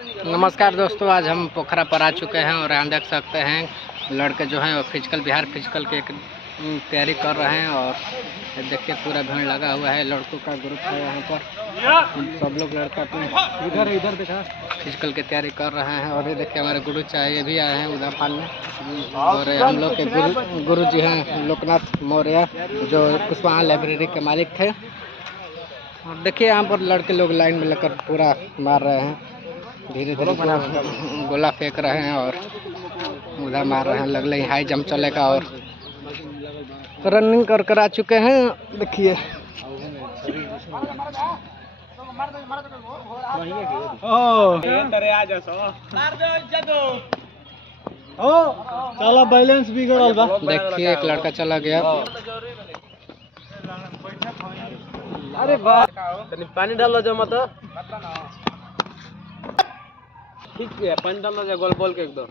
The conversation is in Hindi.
नमस्कार दोस्तों, आज हम पोखरा पर आ चुके हैं और यहाँ देख सकते हैं लड़के जो हैं वो फिजिकल बिहार फिजिकल की एक तैयारी कर रहे हैं। और देखिए पूरा भीड़ लगा हुआ है, लड़कों का ग्रुप है यहाँ पर। सब लोग लड़का इधर देखा फिजिकल की तैयारी कर रहे हैं। और ये देखिए हमारे गुरु चाहिए भी आए हैं उधर पालने। और हम लोग के गुरु जी हैं लोकनाथ मौर्य, जो कुशवाहा लाइब्रेरी के मालिक थे। और देखिए यहाँ पर लड़के लोग लाइन में लेकर पूरा मार रहे हैं, धीरे धीरे गोला फेंक रहे हैं और उधर मार रहे हैं। लगले हाई जंप चलेगा और रनिंग कर आ चुके हैं। देखिए चला बैलेंस बिगड़ल बा। देखिए एक लड़का चला गया। अरे वाह, पानी डालो जो मत ठीक है, पानी डालो जो गोल गोल के एकदम